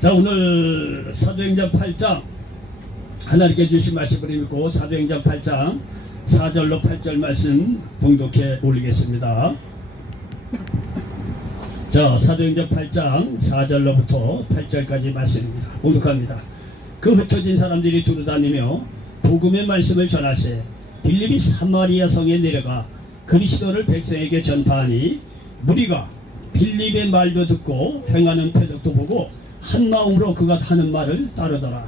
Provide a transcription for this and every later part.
자, 오늘 사도행전 8장 하나님께 주신 말씀을 읽고 사도행전 8장 4절로 8절 말씀 봉독해 올리겠습니다. 자, 사도행전 8장 4절로부터 8절까지 말씀입니다. 봉독합니다. 그 흩어진 사람들이 두루다니며 복음의 말씀을 전하세 빌립이 사마리아 성에 내려가 그리스도를 백성에게 전파하니 무리가 빌립의 말도 듣고 행하는 표적도 보고 한 마음으로 그가 하는 말을 따르더라.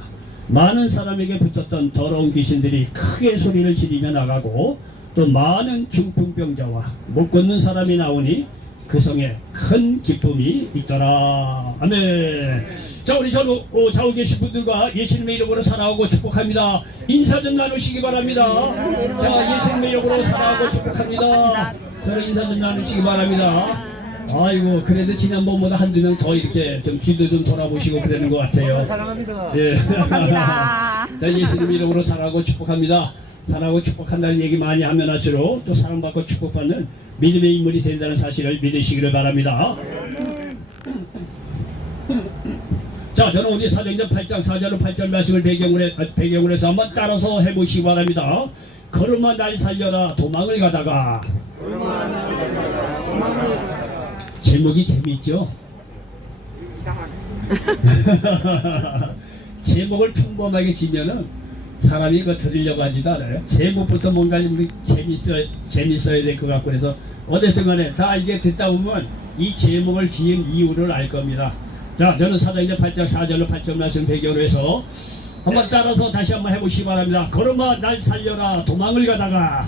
많은 사람에게 붙었던 더러운 귀신들이 크게 소리를 지르며 나가고 또 많은 중풍병자와 못 걷는 사람이 나오니 그 성에 큰 기쁨이 있더라. 아멘. 자, 우리 좌우 계신 분들과 예수님의 이름으로 사랑하고 축복합니다. 인사 좀 나누시기 바랍니다. 자, 예수님의 이름으로 사랑하고 축복합니다. 저는 인사 좀 나누시기 바랍니다. 아이고, 그래도 지난번보다 한두 명 더 이렇게 좀 뒤도 좀 돌아보시고 그러는 것 같아요. 사랑합니다. 예. 사랑합니다. 자, 예수님 이름으로 사랑하고 축복합니다. 사랑하고 축복한다는 얘기 많이 하면 할수록 또 사랑받고 축복받는 믿음의 인물이 된다는 사실을 믿으시기를 바랍니다. 자, 저는 오늘 사도행전 8장 4절로 8절 말씀을 배경으로 해서 한번 따라서 해보시기 바랍니다. 걸음아 날 살려라 도망을 가다가. 제목이 재미있죠? 제목을 평범하게 지면은 사람이 이거 들으려고 하지도 않아요. 제목부터 뭔가 좀 재밌어야 될 것 같고 그래서 어디서 간에 다 이게 듣다 보면 이 제목을 지은 이유를 알 겁니다. 자, 저는 사도행전 8장 4절로 8절 말씀 배경으로 해서 한번 따라서 다시 한번 해보시기 바랍니다. 걸음아 날 살려라 도망을 가다가.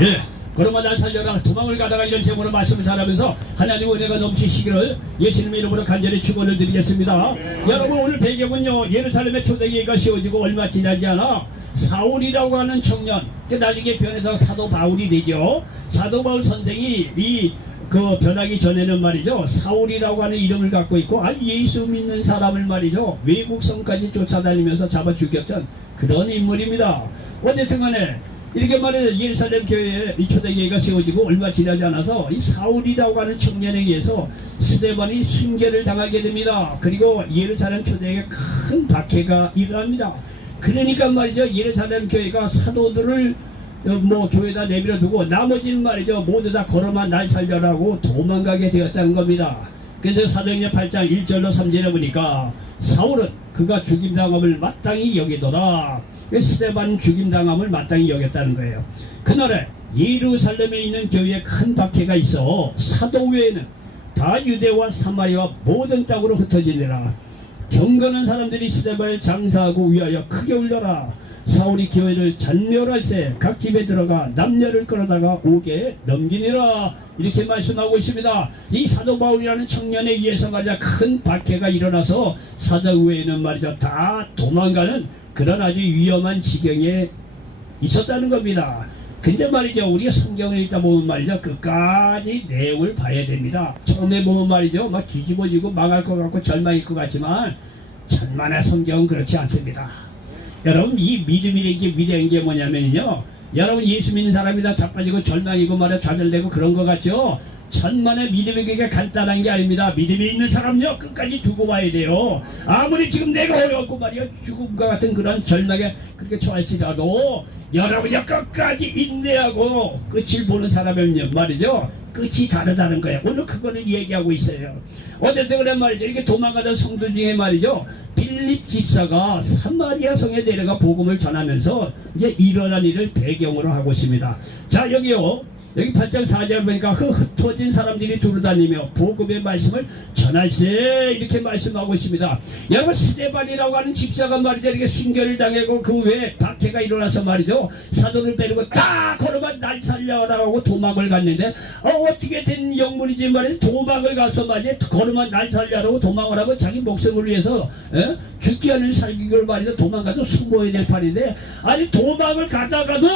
예. 걸음아 날 살려라 도망을 가다가 이런 제목으로 말씀을 잘하면서 하나님 은혜가 넘치시기를 예수님의 이름으로 간절히 축원을 드리겠습니다. 여러분, 오늘 배경은요 예루살렘의 초대교회가 세워지고 얼마 지나지 않아 사울이라고 하는 청년, 나중에 변해서 사도 바울이 되죠. 사도 바울 선생이 그 변하기 전에는 말이죠 사울이라고 하는 이름을 갖고 있고 예수 믿는 사람을 말이죠 외국 성까지 쫓아다니면서 잡아 죽였던 그런 인물입니다. 어쨌든 간에 이렇게 말해 예루살렘 교회에 이 초대교회가 세워지고 얼마 지나지 않아서 이 사울이라고 하는 청년에 의해서 스데반이 순교를 당하게 됩니다. 그리고 예루살렘 초대교회에 큰 박해가 일어납니다. 그러니까 말이죠 예루살렘 교회가 사도들을 교회에다 내버려두고 나머지는 말이죠 모두 다 걸어만 날 살려라고 도망가게 되었다는 겁니다. 그래서 사도행전 8장 1절로 3절에 보니까 사울은 그가 죽임당함을 마땅히 여기도다. 스데반 죽임당함을 마땅히 여겼다는 거예요. 그날에 예루살렘에 있는 교회에 큰 박해가 있어 사도 외에는 다 유대와 사마리아 모든 땅으로 흩어지니라. 경건한 사람들이 스데반을 장사하고 위하여 크게 울려라. 사울이 교회를 전멸할세 각 집에 들어가 남녀를 끌어다가 옥에 넘기니라. 이렇게 말씀하고 있습니다. 이 사도 바울이라는 청년에 의해서 가장 큰 박해가 일어나서 사도 외에는 말이죠 다 도망가는 그런 아주 위험한 지경에 있었다는 겁니다. 근데 말이죠 우리가 성경을 읽다 보면 말이죠 끝까지 내용을 봐야 됩니다. 처음에 보면 말이죠 막 뒤집어지고 망할 것 같고 절망일 것 같지만 천만의 성경은 그렇지 않습니다. 여러분, 이 믿음이라는 게 위대한 게 뭐냐면요 여러분 예수 믿는 사람이 다 자빠지고 절망이고 말이야 좌절되고 그런 것 같죠? 천만의 믿음이 그게 간단한 게 아닙니다. 믿음이 있는 사람요 끝까지 두고 봐야 돼요. 아무리 지금 내가 어려웠고 말이야 죽음과 같은 그런 절망에 그렇게 처할지라도 여러분이 끝까지 인내하고 끝을 보는 사람은요 말이죠 끝이 다르다는 거예요. 오늘 그거를 얘기하고 있어요. 어쨌든 그래 말이죠 이렇게 도망가던 성도 중에 말이죠 빌립 집사가 사마리아 성에 내려가 복음을 전하면서 이제 일어난 일을 배경으로 하고 있습니다. 자, 여기 8장 4절 보니까 흩어진 사람들이 두루다니며 복음의 말씀을 전할세 이렇게 말씀하고 있습니다. 여러분, 스데반이라고 하는 집사가 말이죠 이렇게 순교를 당하고 그 외에 박해가 일어나서 말이죠 사도를 빼르고 딱 걸어만 날 살려라고 도망을 갔는데 어떻게 된 영문이지 말이죠 도망을 가서 말이죠 걸어만 날 살려라고 도망을 하고 자기 목숨을 위해서 죽기 하는 살기를 말이죠 도망가도 숨어야 될 판인데 아니 도망을 가다가도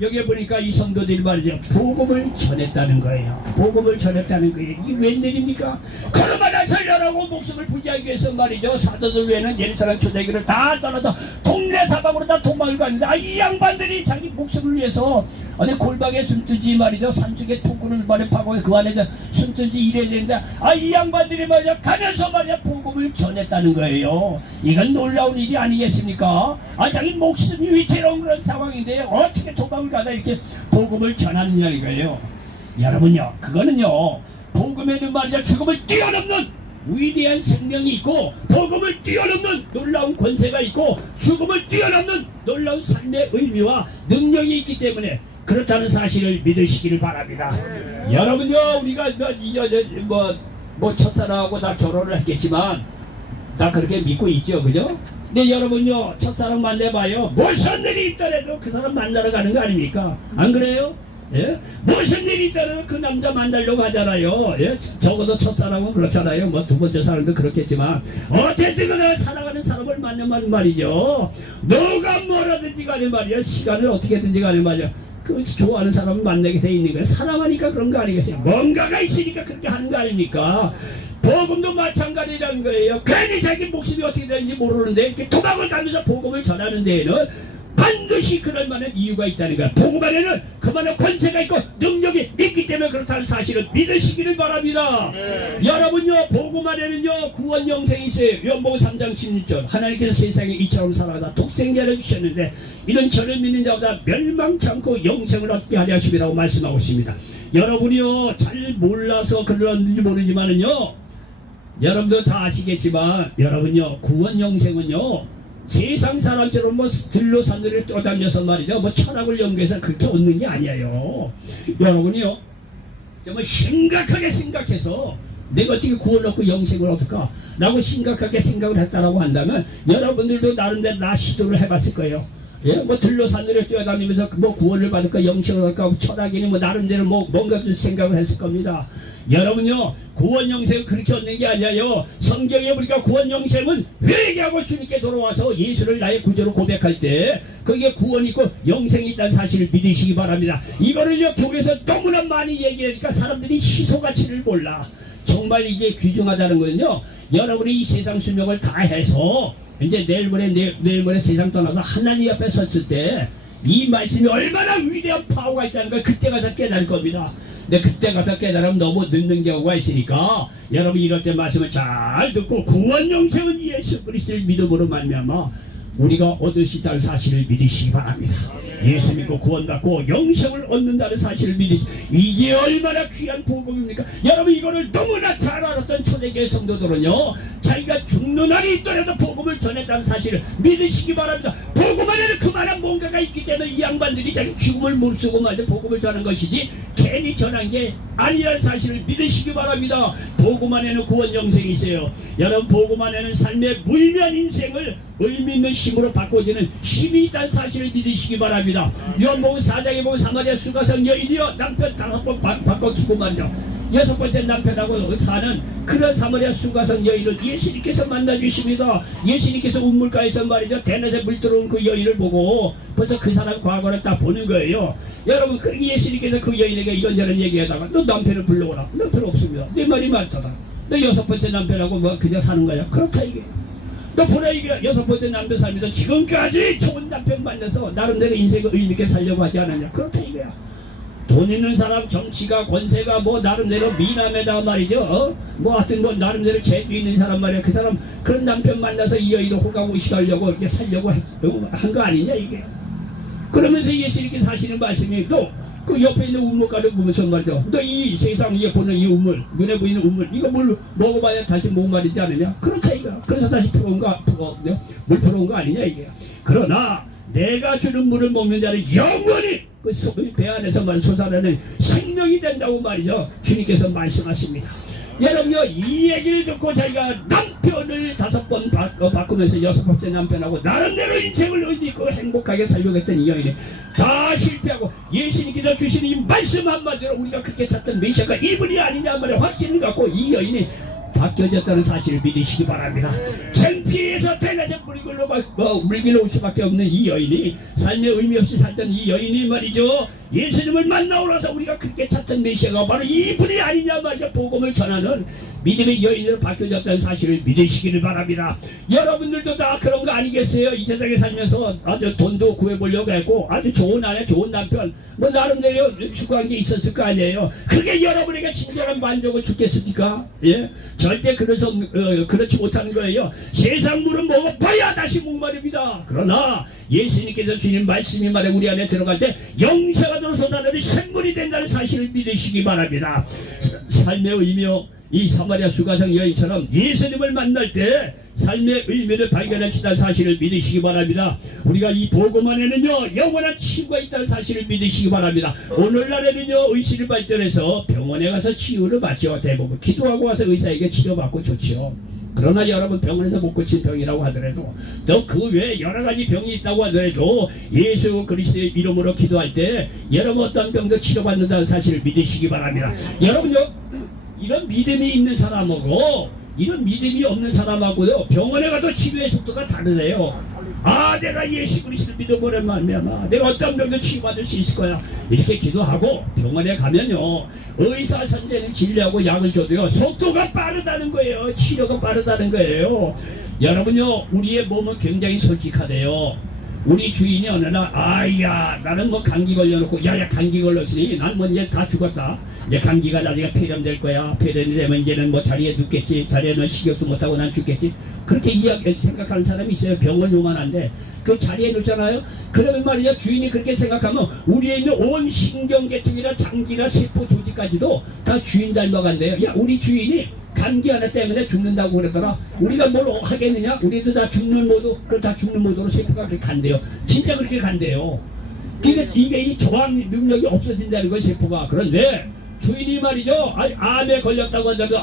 여기에 보니까 이 성도들이 말이죠 복음을 전했다는 거예요. 복음을 전했다는 거예요. 이게 웬일입니까? 그러면 날 살려라고 목숨을 부지하기 위해서 말이죠 사도들 외에는 예루살렘 초대교회를 다 떠나서 동네 사방으로 다 도망을 갔는데 이 양반들이 자기 목숨을 위해서 어디 골방에 숨든지 말이죠 산속에 토구를 말에 파고 그 안에 숨 죽든지 이래야 되는데 이 양반들이 말이야 가면서 말이야 복음을 전했다는 거예요. 이건 놀라운 일이 아니겠습니까? 자기 목숨이 위태로운 그런 상황인데 어떻게 도망을 가다 이렇게 복음을 전하느냐는 거예요. 여러분요, 그거는요, 복음에는 말이야 죽음을 뛰어넘는 위대한 생명이 있고 복음을 뛰어넘는 놀라운 권세가 있고 죽음을 뛰어넘는 놀라운 삶의 의미와 능력이 있기 때문에 그렇다는 사실을 믿으시기를 바랍니다. 여러분요, 우리가 첫사랑하고 다 결혼을 했겠지만 다 그렇게 믿고 있죠, 그죠? 근데 여러분요, 첫사랑 만나봐요. 무슨 일이 있더라도 그 사람 만나러 가는 거 아닙니까? 안 그래요? 예? 무슨 일이 있더라도 그 남자 만나려고 하잖아요. 예? 적어도 첫사랑은 그렇잖아요. 뭐 두 번째 사랑도 그렇겠지만 어쨌든 그나 사랑하는 사람을 만나면 말이죠, 누가 뭐라든지 간에 말이야, 시간을 어떻게든지 간에 말이야, 그 좋아하는 사람을 만나게 돼 있는 거예요. 사랑하니까 그런 거 아니겠어요? 뭔가가 있으니까 그렇게 하는 거 아닙니까? 복음도 마찬가지라는 거예요. 괜히 자기 목숨이 어떻게 되는지 모르는데 이렇게 도망을 가면서 복음을 전하는 데에는 반드시 그럴 만한 이유가 있다는 거야. 복음 안에는 그만한 권세가 있고 능력이 있기 때문에 그렇다는 사실을 믿으시기를 바랍니다. 여러분요, 복음 안에는요 구원 영생이 있어요. 요한복음 3장 16절 하나님께서 세상에 이처럼 사랑하사 독생자를 주셨는데 이는 저를 믿는 자보다 멸망치 않고 영생을 얻게 하려 하심이라고 말씀하고 있습니다. 여러분이요 잘 몰라서 그러는지 모르지만은요, 여러분도 다 아시겠지만 여러분요, 구원 영생은요 세상 사람처럼 뭐 들로 산들을 떠다녀서 말이죠, 뭐 철학을 연구해서 그렇게 얻는 게 아니에요. 여러분이요 정말 심각하게 생각해서 내가 어떻게 구원을 얻고 영생을 얻을까 라고 심각하게 생각을 했다라고 한다면 여러분들도 나름대로 나 시도를 해봤을 거예요. 예? 뭐 들로 산들을 뛰어다니면서 뭐 구원을 받을까 영생을 얻을까 철학이니 뭐 나름대로 뭐 뭔가 좀 생각을 했을 겁니다. 여러분요, 구원 영생은 그렇게 얻는 게 아니에요. 성경에 보니까 구원 영생은 회개하고 주님께 돌아와서 예수를 나의 구주로 고백할 때 거기에 구원이 있고 영생이 있다는 사실을 믿으시기 바랍니다. 이거를요 교회에서 너무나 많이 얘기하니까 사람들이 희소 가치를 몰라. 정말 이게 귀중하다는 거는요, 여러분이 이 세상 수명을 다 해서 이제 내일 모레 세상 떠나서 하나님 앞에 섰을 때 이 말씀이 얼마나 위대한 파워가 있다는 걸 그때 가서 깨달을 겁니다. 근데 그때 가서 깨달으면 너무 늦는 경우가 있으니까 여러분 이럴 때 말씀을 잘 듣고 구원 영생은 예수 그리스도를 믿음으로 말미암아 우리가 얻을 수 있다는 사실을 믿으시기 바랍니다. 예수 믿고 구원받고 영생을 얻는다는 사실을 믿으시, 이게 얼마나 귀한 복음입니까? 여러분 이거를 너무나 잘 알았던 초대교회 성도들은요, 자기가 죽는 날이 있더라도 복음을 전했다는 사실을 믿으시기 바랍니다. 복음 안에는 그만한 뭔가가 있기 때문에 이 양반들이 자기 죽음을 무릅쓰고 마저 복음을 전한 것이지 괜히 전한 게 아니라는 사실을 믿으시기 바랍니다. 복음 안에는 구원 영생이 있어요. 여러분 복음 안에는 삶의 무의미한 인생을 의미 있는 힘으로 바꿔주는 힘이 있다는 사실을 믿으시기 바랍니다. 요한복음 4장에 보면 사마리아 수가성 여인이여 남편 5번 바꿔주고 말이죠. 6번째 남편하고 사는 그런 사마리아 수가성 여인을 예수님께서 만나주십니다. 예수님께서 우물가에서 말이죠, 대낮에 물 들어온 그 여인을 보고 벌써 그 사람 과거를 딱 보는 거예요. 여러분 그렇게 예수님께서 그 여인에게 이런저런 얘기하다가 너 남편을 불러오라. 남편 없습니다. 내 말이 많다다. 너 6번째 남편하고 뭐 그냥 사는 거야. 그렇다 이게. 너 보라 이게 6번째 남편 살면서 지금까지 좋은 남편 만나서 나름대로 인생을 의미있게 살려고 하지 않았냐. 그렇다 이거야. 돈 있는 사람, 정치가, 권세가 뭐 나름대로 미남에다 말이죠. 뭐 하여튼 뭐 나름대로 재주 있는 사람 말이야. 그 사람 그런 남편 만나서 이 여인을 호가무시하려고 이렇게 살려고 한 거 아니냐 이게. 그러면서 예수님께서 하시는 말씀이 또 그 옆에 있는 우물가를 보면서 말이죠. 너 이 세상에 보는 이 우물, 눈에 보이는 우물, 이거 물 먹어봐야 다시 목마르지 않느냐? 그렇다 이거야. 그래서 다시 물 풀어온 거 아니냐 이게. 그러나 내가 주는 물을 먹는 자는 영원히 그 배 안에서만 솟아나는 생명이 된다고 말이죠. 주님께서 말씀하십니다. 여러분요, 이 얘기를 듣고 자기가 남편을 5번 바꾸면서 6번째 남편하고 나름대로 인생을 의미있고 행복하게 살려고 했던 이 여인이 다 실패하고 예수님께서 주신 이 말씀 한마디로 우리가 그렇게 찾던 메시아가 이분이 아니냐 말에 확신을 갖고 이 여인이 바뀌어졌다는 사실을 믿으시기 바랍니다. 창피해서 대낮에 물길로 올 수밖에 없는 이 여인이, 삶에 의미 없이 살던 이 여인이 말이죠, 예수님을 만나고 나서 우리가 그렇게 찾던 메시아가 바로 이분이 아니냐 말이죠. 복음을 전하는 믿음의 여인으로 바뀌어졌다는 사실을 믿으시기를 바랍니다. 여러분들도 다 그런 거 아니겠어요? 이 세상에 살면서 아주 돈도 구해보려고 했고 아주 좋은 아내 좋은 남편 뭐 나름대로 추구한 게 있었을 거 아니에요. 그게 여러분에게 진정한 만족을 주겠습니까? 예? 절대 그렇지 못하는 거예요. 세상 물은 먹어봐야 다시 목마릅니다. 그러나 예수님께서 주님 말씀이 말해 우리 안에 들어갈 때 영생하도록 솟아내는 샘물이 된다는 사실을 믿으시기 바랍니다. 삶의 의미요, 이 사마리아 수가성 여인처럼 예수님을 만날 때 삶의 의미를 발견하시다는 사실을 믿으시기 바랍니다. 우리가 이 복음 안에는요 영원한 치유가 있다는 사실을 믿으시기 바랍니다. 오늘날에는요 의식을 발전해서 병원에 가서 치유를 받죠. 대부분 기도하고 와서 의사에게 치료받고 좋죠. 그러나 여러분 병원에서 못 고친 병이라고 하더라도 또 그 외에 여러가지 병이 있다고 하더라도 예수 그리스도의 이름으로 기도할 때 여러분 어떤 병도 치료받는다는 사실을 믿으시기 바랍니다. 여러분요 이런 믿음이 있는 사람하고 이런 믿음이 없는 사람하고요 병원에 가도 치료의 속도가 다르네요. 아 내가 예수 그리스도 믿어보는 말미암아 내가 어떤 병도 치유받을 수 있을 거야 이렇게 기도하고 병원에 가면요 의사 선생님 진료하고 약을 줘도요 속도가 빠르다는 거예요. 치료가 빠르다는 거예요. 여러분요 우리의 몸은 굉장히 솔직하대요. 우리 주인이 어느 날 아야 나는 뭐 감기 걸려놓고 야야 감기 걸렸으니 난 뭐 이제 다 죽었다. 이제 감기가 나중에 폐렴될 거야. 폐렴이 되면 이제는 뭐 자리에 눕겠지. 자리에는 식욕도 못하고 난 죽겠지. 그렇게 생각하는 사람이 있어요. 병은 요만한데 그 자리에 눕잖아요. 그러면 말이야 주인이 그렇게 생각하면 우리에 있는 온 신경계통이나 장기나 세포 조직까지도 다 주인 닮아간대요. 야 우리 주인이 감기 하나 때문에 죽는다고 그러더라. 우리가 뭘 하겠느냐? 우리도 다 죽는 모드, 다 죽는 모드로 세포가 그렇게 간대요. 진짜 그렇게 간대요. 그러니까 이게 이 저항 능력이 없어진다는 거예요, 세포가. 그런데 주인이 말이죠. 암에 걸렸다고 하더라도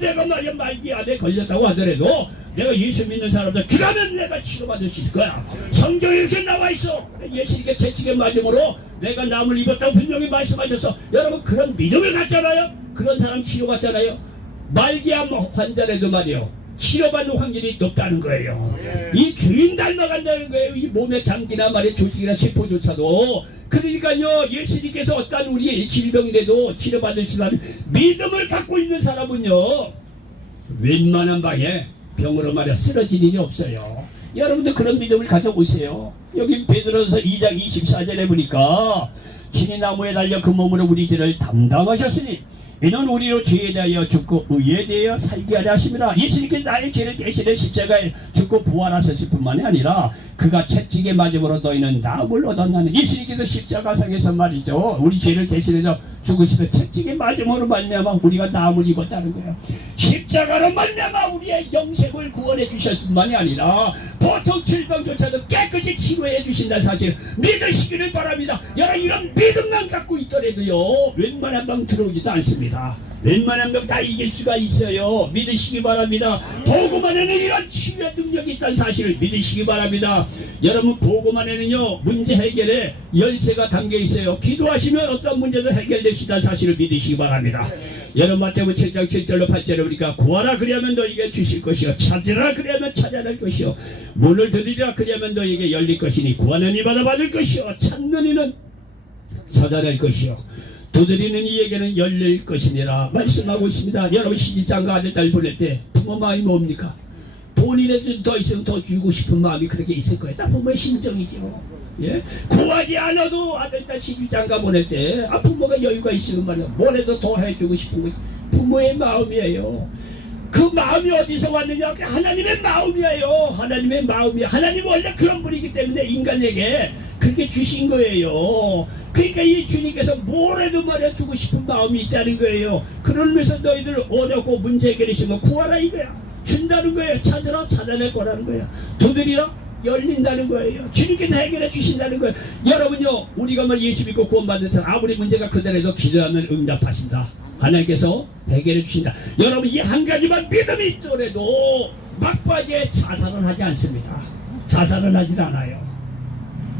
내가 말이야 말기 암에 걸렸다고 하더라도 내가 예수 믿는 사람들 그러면 내가 치료받을 수 있을 거야. 성경에 이렇게 나와 있어. 예수님께 채찍에 맞음으로 내가 남을 입었다고 분명히 말씀하셔서 여러분 그런 믿음을 갖잖아요. 그런 사람 치료받잖아요. 말기암 환자라도 말이요 치료받는 확률이 높다는 거예요. 이 주인 닮아간다는 거예요. 이 몸의 장기나 말의 조직이나 세포조차도. 그러니까요 예수님께서 어떤 우리의 질병이라도 치료받을 수 있는 믿음을 갖고 있는 사람은요 웬만한 방에 병으로 말이야 쓰러질 일이 없어요. 여러분들 그런 믿음을 가져오세요. 여기 베드로서 2장 24절에 보니까 주님 나무에 달려 그 몸으로 우리 죄를 담당하셨으니 이는 우리로 죄에 대하여 죽고 의에 대하여 살게 하려 하심이라. 예수님께서 나의 죄를 대신해 십자가에 죽고 부활하셨을 뿐만이 아니라 그가 채찍에 맞음으로 너희는 나음을 얻었나니. 예수님께서 십자가상에서 말이죠 우리 죄를 대신해서 죽으시며 채찍에 맞음으로 말미암아 우리가 나음을 입었다는 거예요. 십자가로 말미암아 우리의 영생을 구원해 주셨을 뿐만이 아니라 보통 질병조차도 깨끗이 치료해 주신다는 사실 믿으시기를 바랍니다. 여러분 이런 믿음만 갖고 있더라도요 웬만한 방 들어오지도 않습니다. 웬만한 병 다 이길 수가 있어요. 믿으시기 바랍니다. 복음 안에는 이런 치유의 능력이 있다는 사실을 믿으시기 바랍니다. 여러분 복음 안에는요 문제 해결에 열쇠가 담겨 있어요. 기도하시면 어떤 문제도 해결될 수 있다는 사실을 믿으시기 바랍니다. 여러분 마태복음 7장 7절로 8절에 보니까 구하라 그리하면 너에게 주실 것이요 찾으라 그리하면 찾아낼 것이요 문을 두드리라 그리하면 너에게 열릴 것이니 구하는 이마다 받을 것이요 찾는 이는 찾아낼 것이요 두드리는 이에게는 열릴 것이니라 말씀하고 있습니다. 여러분 시집장가 아들딸 보낼 때 부모 마음이 뭡니까? 돈이라도 더 있으면 더 주고 싶은 마음이 그렇게 있을 거예요. 다 부모의 심정이죠. 예? 구하지 않아도 아들딸 시집장가 보낼 때 부모가 여유가 있으면 말이야 뭐라도 더 해주고 싶은 거 부모의 마음이에요. 그 마음이 어디서 왔느냐? 하나님의 마음이에요. 하나님의 마음이에요. 하나님 원래 그런 분이기 때문에 인간에게 그렇게 주신 거예요. 그러니까 이 주님께서 뭐라도 말해 주고 싶은 마음이 있다는 거예요. 그러면서 너희들 어렵고 문제 해결이시면 구하라 이거야. 준다는 거예요. 찾으라 찾아낼 거라는 거예요. 두드리라 열린다는 거예요. 주님께서 해결해 주신다는 거예요. 여러분요 우리가 뭐 예수 믿고 구원받은 사람 아무리 문제가 크더라도 기도하면 응답하신다. 하나님께서 해결해 주신다. 여러분 이 한 가지만 믿음이 있더라도 막바지에 자살은 하지 않습니다. 자살은 하지 않아요.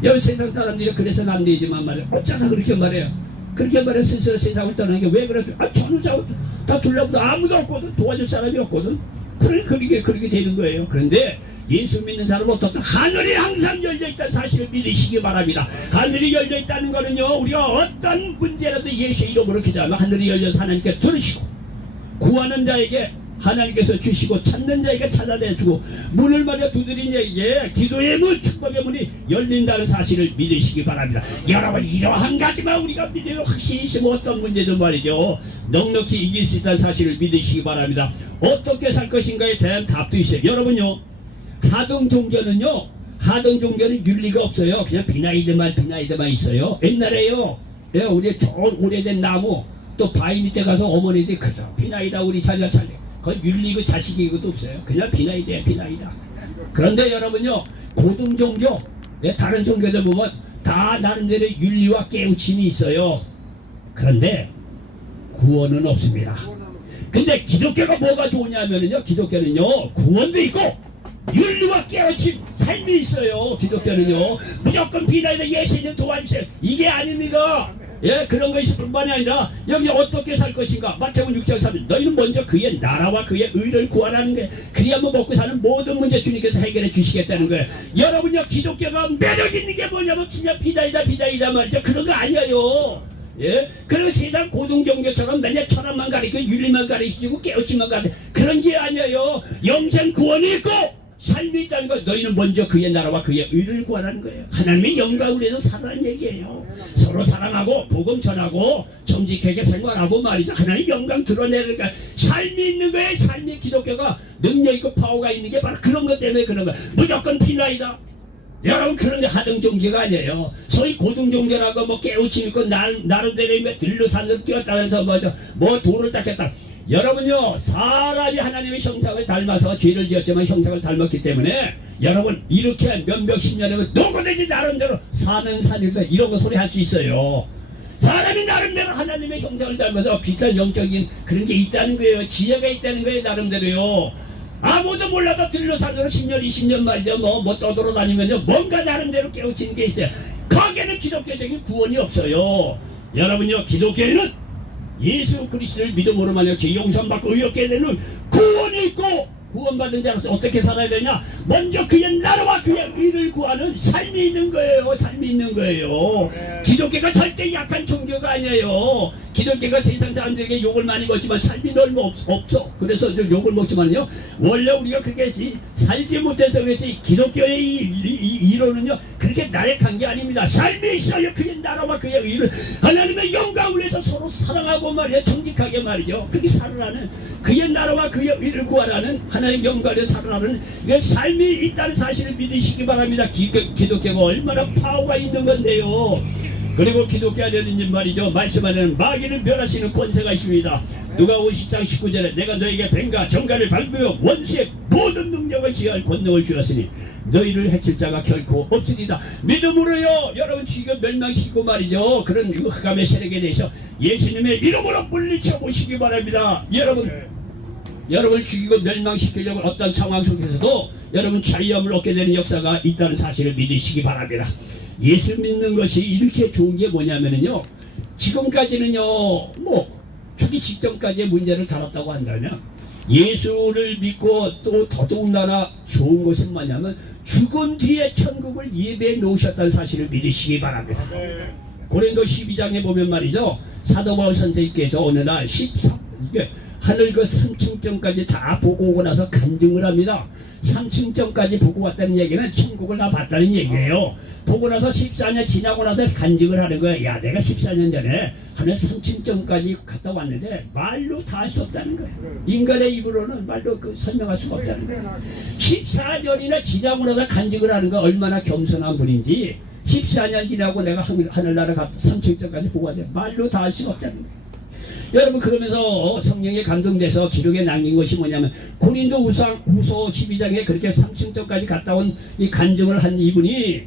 여기 세상 사람들이 그래서 난리지만 말이에요. 어쩌다 그렇게 말해요. 그렇게 말해 스스로 세상을 떠나는 게 왜 그래? 저는 다 둘러보도 아무도 없거든. 도와줄 사람이 없거든. 그렇게 되는 거예요. 그런데 예수 믿는 사람은 어떻다? 하늘이 항상 열려있다는 사실을 믿으시기 바랍니다. 하늘이 열려있다는 거는요 우리가 어떤 문제라도 예수의 이름으로 기도하면 하늘이 열려서 하나님께 들으시고 구하는 자에게 하나님께서 주시고 찾는 자에게 찾아내주고 문을 말려 두드린 자에게 기도의 문 축복의 문이 열린다는 사실을 믿으시기 바랍니다. 여러분 이러한 가지만 우리가 믿으면 확신이 있으면 어떤 문제든 말이죠 넉넉히 이길 수 있다는 사실을 믿으시기 바랍니다. 어떻게 살 것인가에 대한 답도 있어요. 여러분요 하등 종교는 윤리가 없어요. 그냥 비나이드만 있어요. 옛날에요 우리 좋은 오래된 나무 또 바위 밑에 가서 어머니들이 그저 비나이다 우리 자녀 살래 그건 윤리고 자식이고도 없어요. 그냥 비나이다. 그런데 여러분요 고등 종교 다른 종교들 보면 다 나름대로 윤리와 깨우침이 있어요. 그런데 구원은 없습니다. 근데 기독교가 뭐가 좋으냐면요 기독교는요 구원도 있고 윤리와 깨우침 삶이 있어요. 기독교는요 무조건 비나이다 예수님 도와주세요 이게 아닙니다. 그런 거 있을 뿐만이 아니라 여기 어떻게 살 것인가 마태복음 6장 3절 너희는 먼저 그의 나라와 그의 의를 구하라는 거예요. 그래야만 먹고 사는 모든 문제 주님께서 해결해 주시겠다는 거예요. 여러분요 기독교가 매력 있는 게 뭐냐면 그냥 비다이다 말이죠. 그런 거 아니에요. 그리고 세상 고등 종교처럼 맨날 철학만 가르치고 윤리만 가르치고 깨우침만 가르치고 그런 게 아니에요. 영생 구원이 있고 삶이 있다는 거 너희는 먼저 그의 나라와 그의 의를 구하라는 거예요. 하나님의 영광을 위해서 살아라는 얘기예요. 서로 사랑하고 복음 전하고 정직하게 생활하고 말이죠. 하나님 영광 드러내니까 삶이 있는 거예요. 삶이 기독교가 능력 있고 파워가 있는 게 바로 그런 것 때문에 그런 거예요. 무조건 비나이다. 여러분 그런 게 하등 종교가 아니에요. 소위 고등 종교라고 뭐 깨우침 있고 나름대로 들르산으로 뛰었다면서 뭐 돌을 닦겠다. 여러분요 사람이 하나님의 형상을 닮아서 죄를 지었지만 형상을 닮았기 때문에 여러분 이렇게 몇십 년에 누구든지 나름대로 사는 산일도 이런 거 소리 할 수 있어요. 사람이 나름대로 하나님의 형상을 닮아서 비슷한 영적인 그런 게 있다는 거예요. 지혜가 있다는 거예요. 나름대로요. 아무도 몰라도 들러산으로 10년 20년 말이죠 뭐 떠돌아다니면요 뭔가 나름대로 깨우치는 게 있어요. 거기에는 기독교적인 구원이 없어요. 여러분요 기독교에는 예수 그리스도를 믿음으로 만약 죄 용서받고 의롭게 되는 구원이 있고 구원받은 자로서 어떻게 살아야 되냐 먼저 그의 나라와 그의 의를 구하는 삶이 있는 거예요. 삶이 있는 거예요. 기독교가 절대 약한 종교가 아니에요. 기독교가 세상 사람들에게 욕을 많이 먹지만 삶이 너무 없어. 그래서 욕을 먹지만요 원래 우리가 그렇게 살지 못해서 그렇지 기독교의 이론은요 그렇게 나약한 게 아닙니다. 삶이 있어요. 그의 나라와 그의 의를 하나님의 영광을 위해서 서로 사랑하고 말이야 정직하게 말이죠. 그렇게 살아라는 그의 나라와 그의 의를 구하라는 하나님 영광을 위해서 살아라는 삶이 있다는 사실을 믿으시기 바랍니다. 기독교가 얼마나 파워가 있는 건데요. 그리고 기독교 안에는 말이죠 말씀하는 마귀를 멸하시는 권세가 있습니다. 누가 50장 19절에 내가 너에게 뱀과 정갈을 밟으며 원수의 모든 능력을 지할 권능을 주었으니 너희를 해칠 자가 결코 없으리다. 믿음으로요 여러분 지금 멸망시키고 말이죠 그런 흑암의 세력에 대해서 예수님의 이름으로 물리쳐 보시기 바랍니다. 여러분을 죽이고 멸망시키려고 어떤 상황 속에서도 여러분 자유함을 얻게 되는 역사가 있다는 사실을 믿으시기 바랍니다. 예수 믿는 것이 이렇게 좋은 게 뭐냐면요 지금까지는요 뭐 죽기 직전까지의 문제를 다뤘다고 한다면 예수를 믿고 또 더더군다나 좋은 것은 뭐냐면 죽은 뒤에 천국을 예배해 놓으셨다는 사실을 믿으시기 바랍니다. 고린도 12장에 보면 말이죠 사도 바울 선생님께서 어느 날 하늘 그 3층점까지 다 보고 오고 나서 간증을 합니다. 3층점까지 보고 왔다는 얘기는 천국을 다 봤다는 얘기예요. 보고 나서 14년 지나고 나서 간증을 하는 거야. 야 내가 14년 전에 하늘 3층점까지 갔다 왔는데 말로 다 할 수 없다는 거예요. 인간의 입으로는 말로 설명할 수가 없다는 거예요. 14년이나 지나고 나서 간증을 하는 거 얼마나 겸손한 분인지 14년 지나고 내가 하늘나라 3층점까지 보고 왔는데 말로 다 할 수가 없다는 거예요. 여러분 그러면서 성령에 감동돼서 기록에 남긴 것이 뭐냐면 고린도 후서 12장에 그렇게 3층점까지 갔다 온 이 간증을 한 이분이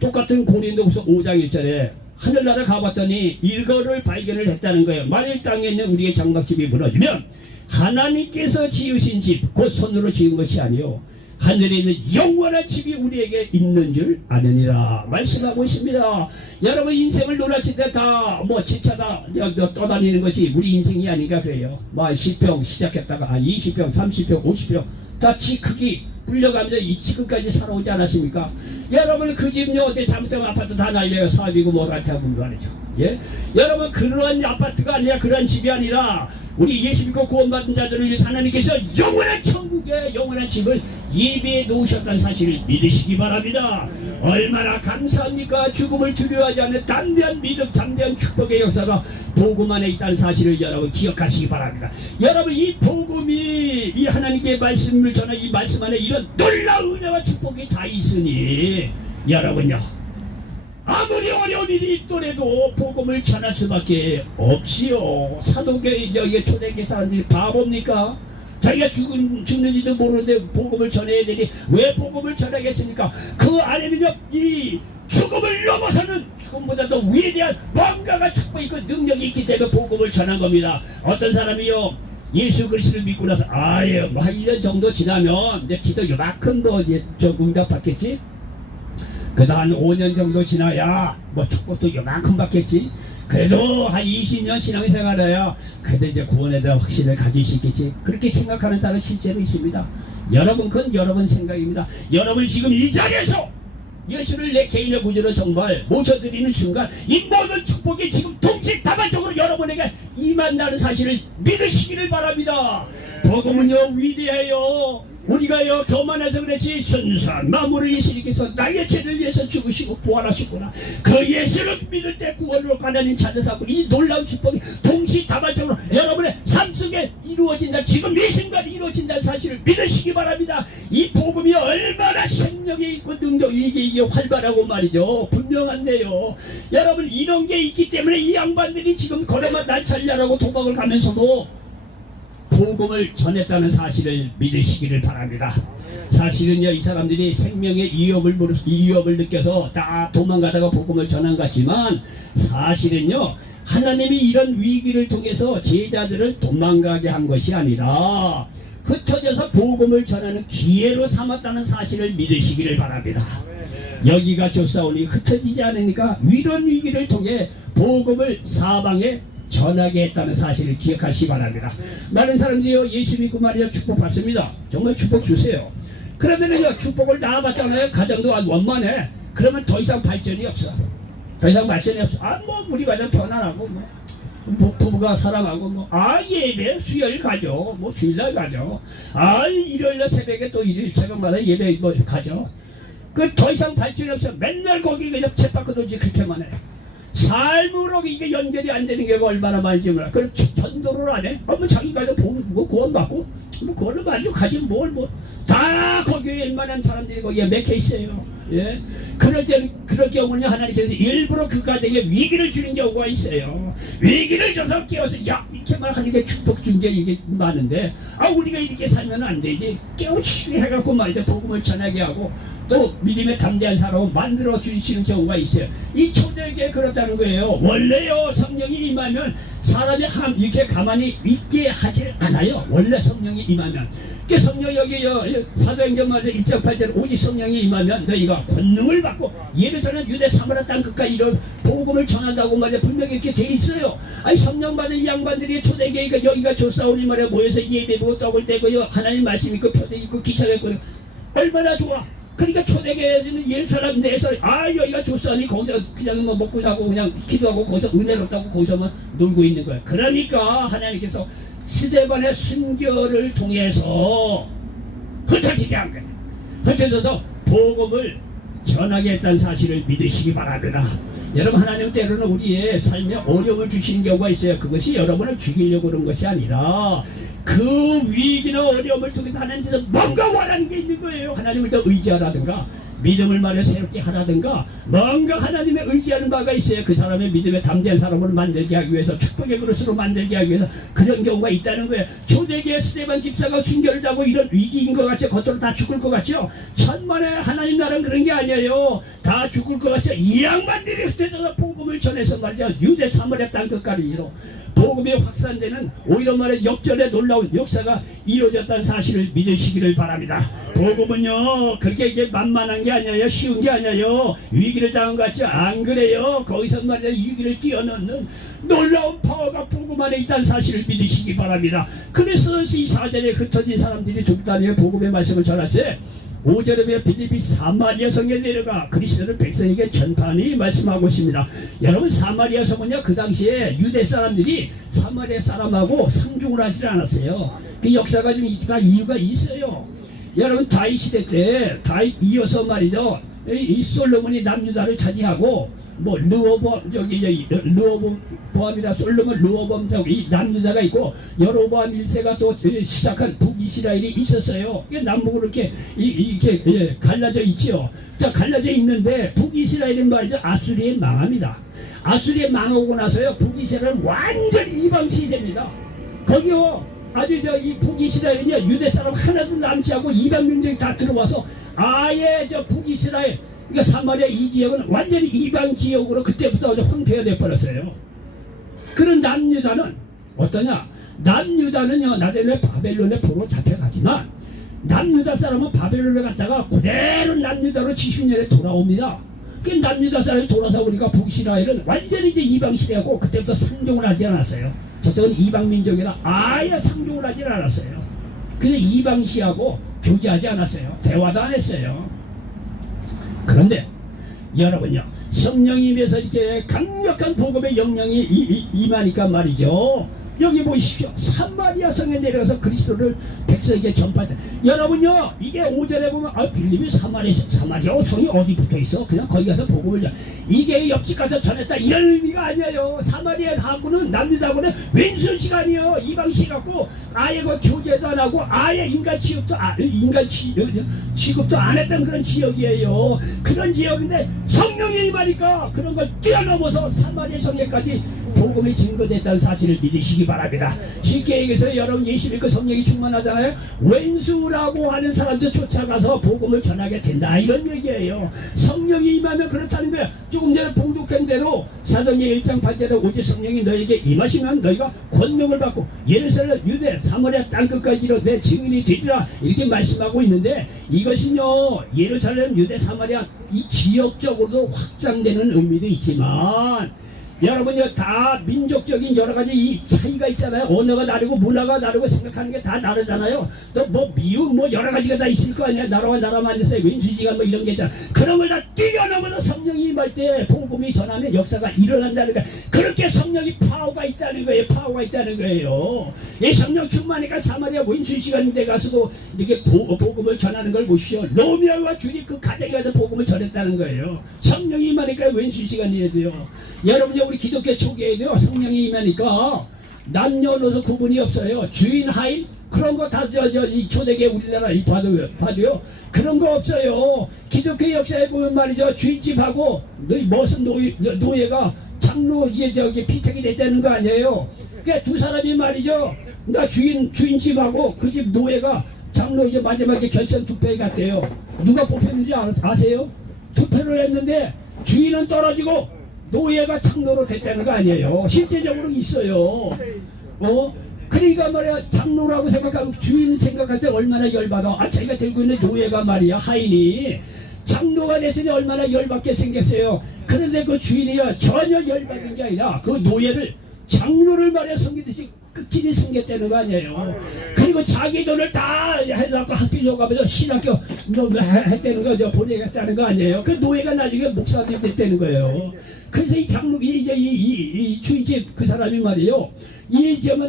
똑같은 고린도 후서 5장 1절에 하늘나라 가봤더니 이거를 발견을 했다는 거예요. 만일 땅에 있는 우리의 장막집이 무너지면 하나님께서 지으신 집 곧 손으로 지은 것이 아니요 하늘에 있는 영원한 집이 우리에게 있는 줄 아느니라 말씀하고 있습니다. 여러분 인생을 놀아칠 때 다 뭐 지차다 떠다니는 것이 우리 인생이 아닌가 그래요. 뭐 10평 시작했다가 20평 30평 50평 다 지 크기 불려가면서 이 지금까지 살아오지 않았습니까? 여러분 그 집요 어때 잘못되면 아파트 다 날려요. 사업이고 뭐 같아 보면 말이죠. 예? 여러분 그러한 아파트가 아니라 그러한 집이 아니라 우리 예수 믿고 구원받은 자들을 위해서 하나님께서 영원한 천국의 영원한 집을 예비해 놓으셨다는 사실을 믿으시기 바랍니다. 얼마나 감사합니까? 죽음을 두려워하지 않는 담대한 믿음, 담대한 축복의 역사가 복음 안에 있다는 사실을 여러분 기억하시기 바랍니다. 여러분 이 복음이 이 하나님께 말씀을 전한 이 말씀 안에 이런 놀라운 은혜와 축복이 다 있으니 여러분요 아무리 어려운 일이 있더라도 복음을 전할 수밖에 없지요. 사도교회 여기 초대교회 사람들이 바보입니까? 자기가 죽는지도 모르는데 복음을 전해야 되니 왜 복음을 전하겠습니까? 그 안에는요 이 죽음을 넘어서는 죽음보다도 위대한 뭔가가 축복이 있고 능력이 있기 때문에 복음을 전한 겁니다. 어떤 사람이요 예수 그리스도를 믿고 나서 아예 뭐 한 1년 정도 지나면 내 기도 요만큼 좀 응답받겠지? 그다음 한 5년 정도 지나야 뭐 축복도 요만큼 받겠지. 그래도 한 20년 신앙생활해야 그래도 이제 구원에 대한 확신을 가질 수 있겠지. 그렇게 생각하는 사람은 실제로 있습니다. 여러분 그건 여러분 생각입니다. 여러분 지금 이 자리에서 예수를 내 개인의 구주로 정말 모셔드리는 순간 이 모든 축복이 지금 동시다발적으로 여러분에게 임한다는 사실을 믿으시기를 바랍니다. 복음은요 위대해요. 우리가요 교만해서 그렇지 순수한 마음으로 예수님께서 나의 죄를 위해서 죽으시고 부활하셨구나. 그 예수를 믿을 때 구원으로 가나님 찾아서 이 놀라운 축복이 동시다발적으로 여러분의 삶 속에 이루어진다. 지금 이 순간 이루어진다는 사실을 믿으시기 바랍니다. 이 복음이 얼마나 생명이 있고 능력이 이게 활발하고 말이죠. 분명한데요. 여러분 이런 게 있기 때문에 이 양반들이 지금 걸어만 날찰려라고 도박을 가면서도 복음을 전했다는 사실을 믿으시기를 바랍니다. 사실은요 이 사람들이 생명의 위협을 느껴서 다 도망가다가 복음을 전한 것 같지만 사실은요 하나님이 이런 위기를 통해서 제자들을 도망가게 한 것이 아니라 흩어져서 복음을 전하는 기회로 삼았다는 사실을 믿으시기를 바랍니다. 여기가 좁사오니 흩어지지 않으니까 이런 위기를 통해 복음을 사방에 전하게 했다는 사실을 기억하시기 바랍니다. 많은 사람들이요 예수 믿고 말이야 축복 받습니다. 정말 축복 주세요. 그러면은요 축복을 다 받잖아요. 가정도 원만해. 그러면 더 이상 발전이 없어. 더 이상 발전이 없어. 뭐 우리 가정 편안하고 뭐 부부가 사랑하고 예배 수요일 가죠. 뭐 주일날 가죠. 일요일날 새벽에 또 일요일 새벽마다 예배 가죠. 그 더 이상 발전이 없어. 맨날 거기 그냥 쳇바퀴 그렇게만 해. 삶으로 이게 연결이 안 되는 게 얼마나 많은지 몰라. 그럼 전도를 안 해? 뭐 자기가 뭐 구원받고 뭐 그걸로 만족하지 다 거기에 웬만한 사람들이 거기에 맥혀 있어요. 예? 그럴 경우는 하나님께서 일부러 그 가정에 위기를 주는 경우가 있어요. 위기를 줘서 깨워서 이렇게만 하는 게 축복 준 게 이게 많은데 우리가 이렇게 살면 안 되지. 깨우치게 해갖고 말이죠. 복음을 전하게 하고 또 믿음에 담대한 사람을 만들어 주시는 경우가 있어요. 이 초대교회 그렇다는 거예요. 원래요 성령이 임하면 사람이 이렇게 가만히 있게 하지 않아요. 원래 성령이 임하면 성령 여기요 사도행전마다 1.8절 오직 성령이 임하면 너희가 권능을 받고 예루살렘 유대 사마리아 땅 끝까지 이런 복음을 전한다고 말이야 분명히 이렇게 돼 있어요. 성령 받은 이 양반들이 초대교회가 여기가 조사오니 말이야 모여서 예배보고 떡을 떼고요 하나님 말씀 있고 표대 있고 기차가 있고 얼마나 좋아. 그러니까 초대교회는 예루살렘 내에서 여기가 조사하니 거기서 그냥 먹고 자고 그냥 기도하고 거기서 은혜롭다고 거기서만 놀고 있는 거야. 그러니까 하나님께서 스데반의 순교를 통해서 흩어지지 않게 흩어져서 복음을 전하게 했다는 사실을 믿으시기 바랍니다. 여러분 하나님 때로는 우리의 삶에 어려움을 주시는 경우가 있어요. 그것이 여러분을 죽이려고 그런 것이 아니라 그 위기나 어려움을 통해서 하나님께서 뭔가 원하는 게 있는 거예요. 하나님을 더 의지하라든가 믿음을 말해 새롭게 하라든가 뭔가 하나님의 의지하는 바가 있어요. 그 사람의 믿음에 담대한 사람으로 만들게 하기 위해서 축복의 그릇으로 만들게 하기 위해서 그런 경우가 있다는 거예요. 초대기에 스데반 집사가 순교를 하고 이런 위기인 것 같죠. 겉으로 다 죽을 것 같죠. 천만에 하나님 나라는 그런 게 아니에요. 다 죽을 것 같죠. 이 양반들이 흩어져서 복음을 전해서 말이죠. 유대 사마리아 땅 끝까지로 복음이 확산되는 오히려 말해 역전의 놀라운 역사가 이루어졌다는 사실을 믿으시기를 바랍니다. 복음은요 그렇게 이게 만만한 게 아니에요. 쉬운 게 아니에요. 위기를 당한 것 같죠. 안 그래요. 거기서 말이야 위기를 뛰어넘는 놀라운 파워가 복음 안에 있다는 사실을 믿으시기 바랍니다. 그래서 이 사전에 흩어진 사람들이 독단위에 복음의 말씀을 전할 때 5절에 보면 빌립이 사마리아 성에 내려가 그리스도를 백성에게 전파하니 말씀하고 있습니다. 여러분 사마리아 성은요 그 당시에 유대 사람들이 사마리아 사람하고 상종을 하지 않았어요. 그 역사가 좀 이유가 있어요. 여러분 다윗 시대 때 다윗 이어서 말이죠 이 솔로몬이 남유다를 차지하고 뭐 르호보암 르호보암이라 솔로몬 르호보암 이 남유다가 있고 여로보암 1세가 또 시작한 북이스라엘이 있었어요. 남북으로 이렇게 갈라져 있지요. 자 갈라져 있는데 북이스라엘은 말이죠 아수리에 망합니다. 아수리에 망하고 나서요 북이스라엘은 완전히 이방신이 됩니다. 거기요 아주 이 북이스라엘은요 유대 사람 하나도 남지 않고 이방 민족이 다 들어와서 아예 저 북이스라엘 그러니까 사마리아 이 지역은 완전히 이방 지역으로 그때부터 황폐가 되어버렸어요. 그런 남유다는 어떠냐? 남유다는요 나중에 바벨론의 포로 잡혀가지만 남유다 사람은 바벨론에 갔다가 그대로 남유다로 70년에 돌아옵니다. 그 남유다 사람이 돌아서 보니까 북이스라엘은 완전히 이제 이방 시대였고 그때부터 상종을 하지 않았어요. 저쪽은 이방 민족이라 아예 상종을 하지 않았어요. 그래서 이방시하고 교제하지 않았어요. 대화도 안 했어요. 그런데 여러분요 성령이 임해서 이렇게 강력한 복음의 영향이 임하니까 말이죠 여기 보십시오 사마리아 성에 내려가서 그리스도를 백성에게 전파했다. 여러분요 이게 5절에 보면 빌립이 사마리아 성이 어디 붙어있어 그냥 거기 가서 복음을 전 이게 옆집 가서 전했다 이런 의미가 아니에요. 사마리아 하고는 남유다하고는 왼손시가 아니에요. 이방시 갖고 아예 그 교제도 안 하고 아예 인간 취급도 안 했던 그런 지역이에요. 그런 지역인데 성령이 임하니까 그런 걸 뛰어넘어서 사마리아 성에까지 복음이 증거됐다는 사실을 믿으시기 바랍니다. 쉽게 얘기해서 여러분 예수 믿고 성령이 충만하잖아요. 왼수라고 하는 사람들 쫓아가서 복음을 전하게 된다 이런 얘기예요. 성령이 임하면 그렇다는 거예요. 조금 전에 봉독한 대로 사도행전 1장 8절에 오직 성령이 너에게 임하시면 너희가 권능을 받고 예루살렘 유대 사마리아 땅끝까지 이르러 내 증인이 되리라 이렇게 말씀하고 있는데 이것은요 예루살렘 유대 사마리아 이 지역적으로도 확장되는 의미도 있지만 여러분요 다 민족적인 여러가지 이 차이가 있잖아요. 언어가 다르고 문화가 다르고 생각하는 게 다 다르잖아요. 또 뭐 미움 뭐 여러가지가 다 있을 거 아니야. 나라와 나라만 있어요. 왼수지간 뭐 이런 게 있잖아. 그런 걸 다 뛰어넘어서 성령이 임할 때 복음이 전하는 역사가 일어난다는 거야. 그렇게 성령이 파워가 있다는 거예요. 파워가 있다는 거예요. 이 성령 충만하니까 사마리아 왼수지간 데 가서도 이렇게 복음을 전하는 걸 보십시오. 로미오와 줄리 그 가정에 가서 복음을 전했다는 거예요. 성령이 임하니까 왼수지간이래도요. 여러분요 우리 기독교 초기에도요 성령이 임하니까 남녀노소 구분이 없어요. 주인 하인 그런 거 다 이 초대계 우리나라 봐도요 그런 거 없어요. 기독교 역사에 보면 말이죠 주인집하고 무슨 노예가 장로 이제 피택이 됐다는 거 아니에요. 그러니까 두 사람이 말이죠 나 주인집하고 그 집 노예가 장로 이제 마지막에 결선 투표에 갔대요. 누가 뽑혔는지 아세요? 투표를 했는데 주인은 떨어지고 노예가 장로로 됐다는 거 아니에요. 실제적으로 있어요. 그러니까 말이야 장로라고 생각하고 주인 생각할 때 얼마나 열받아. 자기가 들고 있는 노예가 말이야 하인이 장로가 됐으니 얼마나 열받게 생겼어요. 그런데 그 주인이요 전혀 열받는 게 아니라 그 노예를 장로를 말이야 섬기듯이 끝질이 섬겼다는 거 아니에요. 그리고 자기 돈을 다 해갖고 학교 가면서 신학교 했다는 거 보내겠다는 거 아니에요. 그 노예가 나중에 목사님이 됐다는 거예요. 그래서 이 장로 이 주인집 그 사람이 말이에요.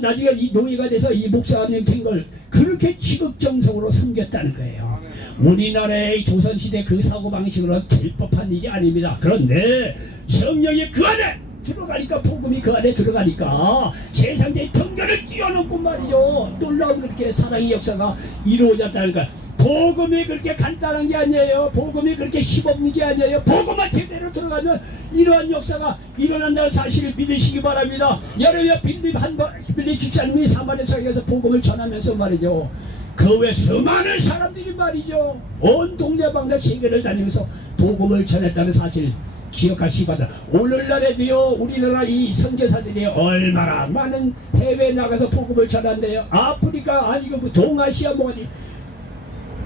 나중에 이 노예가 돼서 이 목사님 된 걸 그렇게 지극정성으로 섬겼다는 거예요. 우리나라의 조선시대 그 사고방식으로 될 법한 일이 아닙니다. 그런데 성령이 그 안에 들어가니까 복음이 그 안에 들어가니까 세상의 편견을 뛰어넘고 말이죠 놀라운 그렇게 사랑의 역사가 이루어졌다는 거야. 복음이 그렇게 간단한 게 아니에요. 복음이 그렇게 힘없는 게 아니에요. 복음만 제대로 들어가면 이러한 역사가 일어난다는 사실을 믿으시기 바랍니다. 여러분 빌립 집사님이 사마리아 성에서 복음을 전하면서 말이죠 그 외 수많은 사람들이 말이죠 온 동네방네 세계를 다니면서 복음을 전했다는 사실 기억하시기 바랍니다. 오늘날에도요 우리나라 이 선교사들이 얼마나 많은 해외에 나가서 복음을 전한대요. 아프리카 아니고 뭐 동아시아 뭐니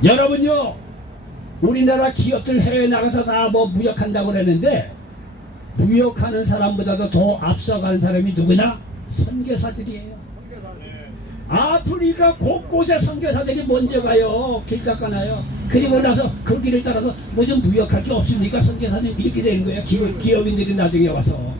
여러분요 우리나라 기업들 해외에 나가서 다 뭐 무역한다고 그랬는데 무역하는 사람보다도 더 앞서가는 사람이 누구나 선교사들이에요. 아프리카 곳곳에 선교사들이 먼저 가요. 길 닦아놔요. 그리고 나서 그 길을 따라서 뭐 좀 무역할 게 없으니까 선교사님 이렇게 되는 거예요. 기업인들이 나중에 와서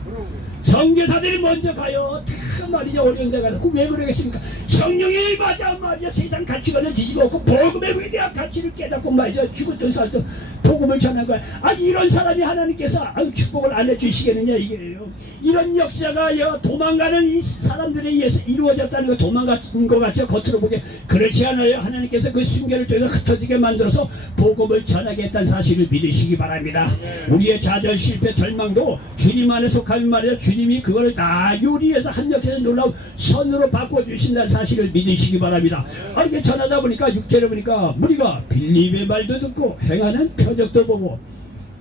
선교사들이 먼저 가요. 다 말이죠. 어려운 데 가서. 왜 그러겠습니까? 성령이 맞아 말이야. 세상 가치관을 뒤집어 엎고 복음의 위대한 가치를 깨닫고 말이죠. 죽었던 살도 복음을 전한 거야. 아, 이런 사람이 하나님께서 축복을 안 해주시겠느냐 이게요. 이런 역사가 도망가는 이 사람들에 의해서 이루어졌다는 거, 도망간 것 같죠. 겉으로 보기에 그렇지 않아요. 하나님께서 그 순결을 통해서 흩어지게 만들어서 복음을 전하겠다는 사실을 믿으시기 바랍니다. 우리의 좌절, 실패, 절망도 주님 안에 속하면 말이야. 주님이 그걸 다 요리해서 한역해서 놀라운 선으로 바꿔주신다는 사실을 믿으시기 바랍니다. 이렇게 전하다 보니까 6절에 보니까 우리가 빌립의 말도 듣고 행하는 표적도 보고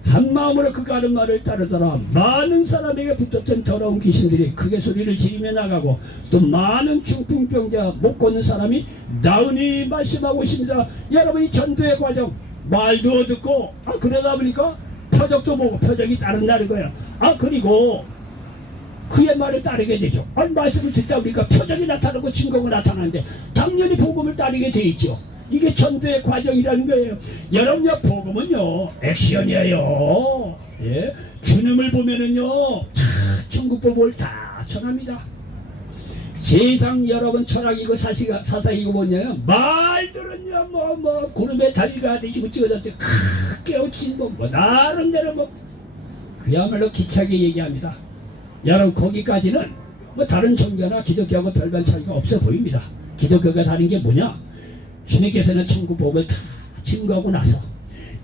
한 마음으로 그가 하는 말을 따르더라. 많은 사람에게 붙었던 더러운 귀신들이 크게 소리를 지르며 나가고 또 많은 중풍병자 못 걷는 사람이 나으니 말씀하고 있습니다. 여러분, 이 전도의 과정 말도 듣고 그러다 보니까 표적도 보고 표적이 따른다는 거예요. 그리고 그의 말을 따르게 되죠. 말씀을 듣다 보니까 표적이 나타나고 증거가 나타나는데 당연히 복음을 따르게 돼 있죠. 이게 전도의 과정이라는 거예요. 여러분요, 복음은요 액션이에요. 예? 주님을 보면은요 천국 복음을 다 전합니다. 세상 여러분 철학이고 사상이고 뭐냐면 말들은요 뭐 구름에 달리가 되시고 찍어졌죠. 깨우친 뭐 나름대로 뭐 그야말로 기차게 얘기합니다. 여러분, 거기까지는 뭐 다른 종교나 기독교하고 별반 차이가 없어 보입니다. 기독교가 다른 게 뭐냐? 주님께서는 천국 복음을 다 증거하고 나서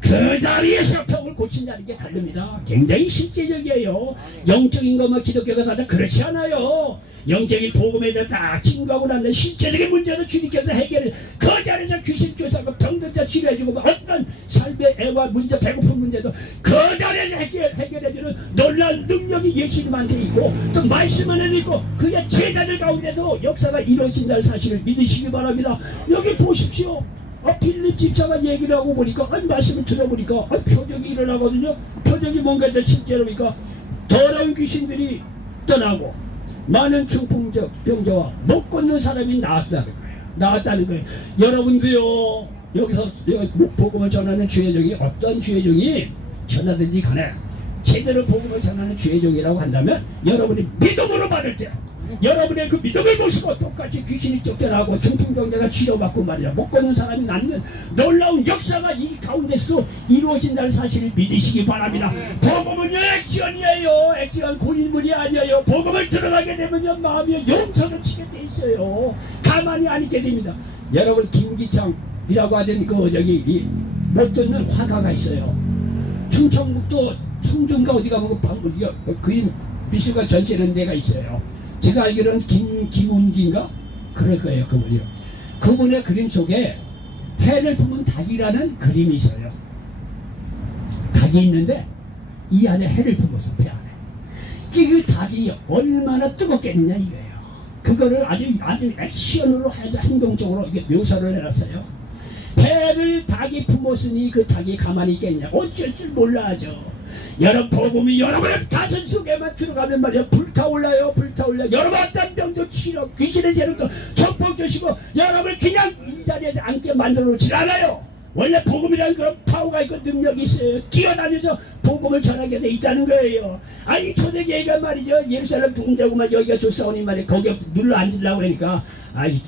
그 자리에서 병을 고친다는 게 다릅니다. 굉장히 실제적이에요. 영적인 것만 기독교가 다르다 그렇지 않아요. 영적인 복음에 대해 다 증거하고 난데 실제적인 문제는 주님께서 해결해. 그 자리에서 귀신 쫓아가고 병든 자 치료해주고 어떤 삶의 애와 문제, 배고픈 문제도 그 자리에서 해결해주는 놀라운 능력이 예수님한테 있고 또 말씀 안에 있고 그게 제자들 가운데도 역사가 이루어진다는 사실을 믿으시기 바랍니다. 여기 보십시오. 빌립 집사가 얘기를 하고 보니까 말씀을 들어보니까 표적이 일어나거든요. 표적이 뭔가 했더니 실제로 보니까 더러운 귀신들이 떠나고 많은 중풍병자와 못 걷는 사람이 나왔다는 거예요. 여러분도요, 여기서 복음을 전하는 주의종이 어떤 주의종이 전하든지 간에 제대로 복음을 전하는 주의종이라고 한다면 여러분이 믿음으로 받을 때 여러분의 그 믿음을 보시고 똑같이 귀신이 쫓겨나고 중풍병자가 치료받고 말이야 못 걷는 사람이 낫는 놀라운 역사가 이 가운데서 이루어진다는 사실을 믿으시기 바랍니다. 복음은 액션이에요. 액션 고인물이 아니에요. 복음을 들어가게 되면 마음이 용서를 치게 돼 있어요. 가만히 안 있게 됩니다. 여러분, 김기창이라고 하던 그 못 듣는 화가가 있어요. 충청북도 청중가 어디 가면 그 미술관 전시하는 데가 있어요. 제가 알기로는 김운기인가? 그럴 거예요, 그분이요. 그분의 그림 속에 해를 품은 닭이라는 그림이 있어요. 닭이 있는데 이 안에 해를 품어서 배 안에. 그 닭이 얼마나 뜨겁겠느냐 이거예요. 그거를 아주 액션으로 행동적으로 묘사를 해놨어요. 해를 닭이 품었으니 그 닭이 가만히 있겠냐? 어쩔 줄 몰라 하죠. 여러분, 복음이 여러분의 가슴 속에만 들어가면 말이야 불타올라요. 여러분 어떤 병도 치료, 귀신의 재능도 전폭 주시고 여러분을 그냥 이 자리에서 앉게 만들어 놓지 않아요. 원래 복음이라는 그런 파워가 있고 능력이 있어요. 뛰어다니면서 복음을 전하게 돼 있다는 거예요. 이 초대교회가 말이죠, 예루살렘 동대구만 여기가 좋사오니 말이야 거기에 눌러 앉으려고 그러니까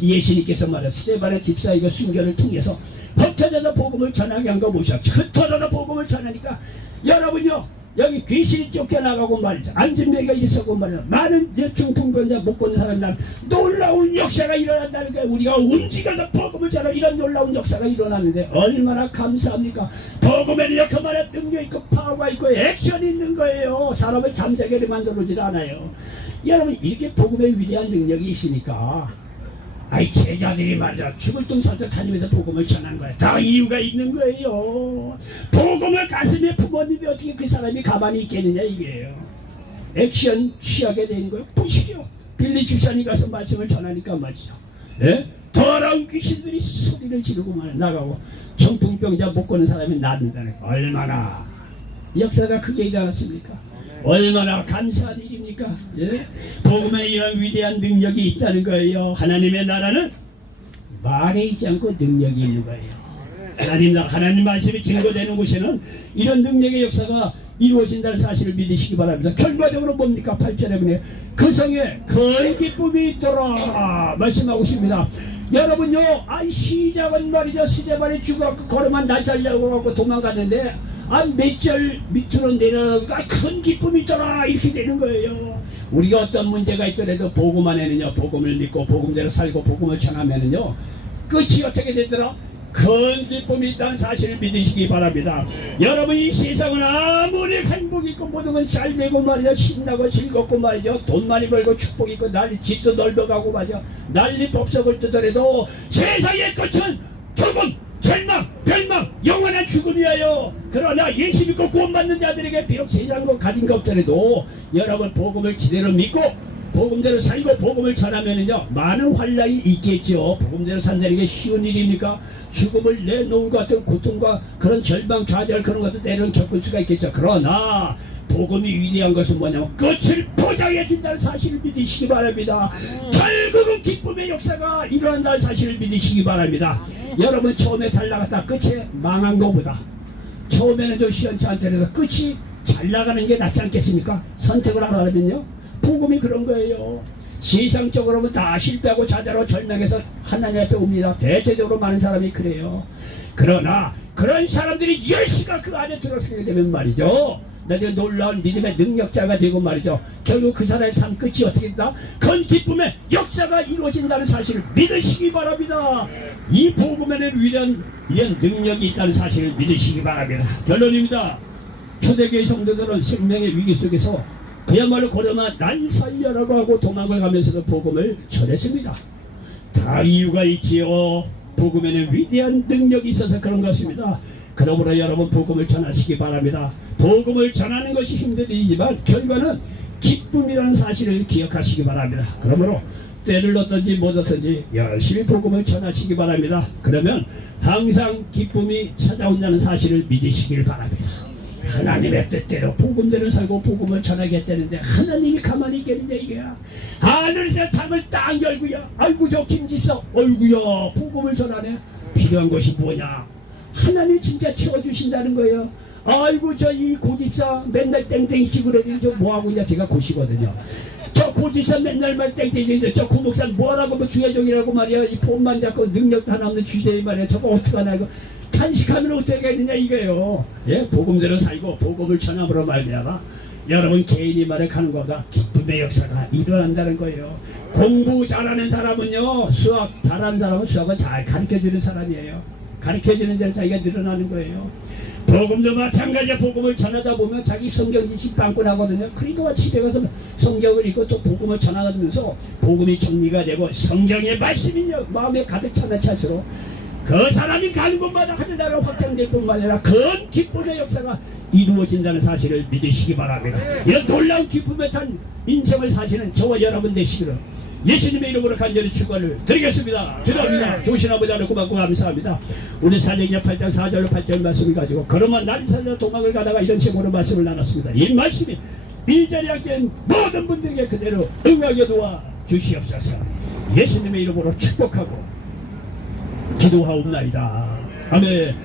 예수님께서 말이야 스데반의 집사 이거 순교를 통해서 흩어져서 복음을 전하게 한 거 보셔. 흩어져서 복음을 전하니까 여러분요, 여기 귀신이 쫓겨나가고 말이죠. 안진뱅이가 있었고 말이죠. 많은 중풍병자 못 걷는 사람들 놀라운 역사가 일어난다는 거예요. 우리가 움직여서 복음을 전하는 이런 놀라운 역사가 일어나는데 얼마나 감사합니까? 복음에는 그만한 능력 있고 파워가 있고 액션이 있는 거예요. 사람을 잠자게 만들어주지 않아요. 여러분, 이렇게 복음의 위대한 능력이 있으니까 제자들이 말이야 죽을 둥사서 다니면서 복음을 전한 거야. 다 이유가 있는 거예요. 복음을 가슴에 품었는데 어떻게 그 사람이 가만히 있겠느냐 이게요. 액션 취하게 되는 거예요. 보시죠. 빌립 집사님 가서 말씀을 전하니까 말이죠. 예? 더러운 귀신들이 소리를 지르고 나가고 정풍병자 못 걷는 사람이 낫는다는 거. 얼마나 역사가 크게 일어났습니까? 얼마나 감사한 일입니까? 예? 복음에 이런 위대한 능력이 있다는 거예요. 하나님의 나라는 말에 있지 않고 능력이 있는 거예요. 하나님 말씀이 증거되는 곳에는 이런 능력의 역사가 이루어진다는 사실을 믿으시기 바랍니다. 결과적으로 뭡니까? 8절에 보면 그 성에 큰 기쁨이 있더라 말씀하고 있습니다. 여러분요, 시작은 말이죠. 스데반이 죽어갖고 걸어만 날짜려고 하고 도망갔는데 몇 절 밑으로 내려가니까 큰 기쁨이 있더라 이렇게 되는 거예요. 우리가 어떤 문제가 있더라도 복음 안에는요, 복음을 믿고 복음대로 살고 복음을 전하면은요, 끝이 어떻게 되더라? 큰 기쁨이 있다는 사실을 믿으시기 바랍니다. 여러분, 이 세상은 아무리 행복이 있고 모든 건 잘 되고 말이죠, 신나고 즐겁고 말이죠, 돈 많이 벌고 축복이 있고 난리 집도 넓어가고 말이죠, 난리 법석을 뜨더라도 세상의 끝은 죽음, 절망, 멸망, 영원한 죽음이에요. 그러나 예수 믿고 구원받는 자들에게 비록 세상과 가진 것 없더라도 여러분 복음을 제대로 믿고 복음대로 살고 복음을 전하면은요, 많은 환란이 있겠죠. 복음대로 산다는 게 쉬운 일입니까? 죽음을 내놓을 것 같은 고통과 그런 절망, 좌절 그런 것도 때로는 겪을 수가 있겠죠. 그러나 복음이 위대한 것은 뭐냐면 끝을 보장해 준다는 사실을 믿으시기 바랍니다. 결국은 기쁨의 역사가 일어난다는 사실을 믿으시기 바랍니다. 여러분, 처음에 잘 나갔다 끝에 망한 것보다 처음에는 좀 시원치 않더라도 끝이 잘 나가는 게 낫지 않겠습니까? 선택을 하라면요, 복음이 그런 거예요. 세상적으로는 다 실패하고 좌절하고 절망해서 하나님 앞에 옵니다. 대체적으로 많은 사람이 그래요. 그러나 그런 사람들이 열시가 그 안에 들어서게 되면 말이죠, 나중에 놀라운 믿음의 능력자가 되고 말이죠, 결국 그 사람의 삶 끝이 어떻게 된다? 큰 기쁨의 역사가 이루어진다는 사실을 믿으시기 바랍니다. 이 복음에는 이런 능력이 있다는 사실을 믿으시기 바랍니다. 결론입니다. 초대교회 성도들은 생명의 위기 속에서 그야말로 고려만 날 살려라고 하고 도망을 가면서도 복음을 전했습니다. 다 이유가 있지요. 복음에는 위대한 능력이 있어서 그런 것입니다. 그러므로 여러분, 복음을 전하시기 바랍니다. 복음을 전하는 것이 힘든 일이지만 결과는 기쁨이라는 사실을 기억하시기 바랍니다. 그러므로 때를 얻든지 못 얻든지 열심히 복음을 전하시기 바랍니다. 그러면 항상 기쁨이 찾아온다는 사실을 믿으시길 바랍니다. 하나님의 뜻대로 복음대로 살고 복음을 전하겠다는데 하나님이 가만히 있겠느냐 이거야. 하늘에서 창을 딱 열고야, 아이고 저 김집사, 아이고야 복음을 전하네. 필요한 것이 뭐냐? 하나님 진짜 채워주신다는 거예요. 아이고 저 이 고집사 맨날 땡땡이 치고 그러더니 저 뭐하고 있냐. 제가 고시거든요. 저 고집사 맨날만 땡땡이, 저 고목사 뭐라고 뭐 주야종이라고 말이야. 이 폰만 잡고 능력도 하나 없는 주제에 말이야. 저거 어떡하나 이거. 탄식하면 어떻게 했느냐 이거예요. 예, 복음대로 살고 복음을 전함으로 말미암아 여러분 개인이 말해가는 것보다 기쁨의 역사가 일어난다는 거예요. 공부 잘하는 사람은요, 수학 잘하는 사람은 수학을 잘 가르쳐주는 사람이에요. 가르쳐주는 대로 자기가 늘어나는 거예요. 복음도 마찬가지야. 복음을 전하다 보면 자기 성경 지식 빵꾸나거든요. 그러니까 집에 가서 성경을 읽고 또 복음을 전하면서 복음이 정리가 되고 성경의 말씀이 마음에 가득 차면 찰수록 그 사람이 가는 곳마다 하늘나라가 확장될 뿐만 아니라 큰 기쁨의 역사가 이루어진다는 사실을 믿으시기 바랍니다. 이런 놀라운 기쁨에 찬 인생을 사시는 저와 여러분 되시기를 예수님의 이름으로 간절히 축원을 드리겠습니다. 기도합니다. 좋으신 아버지 하나님 고맙고 감사합니다. 우리 사도행전 8장 4절로 8절 말씀을 가지고 걸음만 날 살려 도망을 가다가 이런 제목으로 말씀을 나눴습니다. 이 말씀이 이 자리에 앉은 모든 분들에게 그대로 응하게 도와 주시옵소서. 예수님의 이름으로 축복하고 기도하옵나이다. 아멘.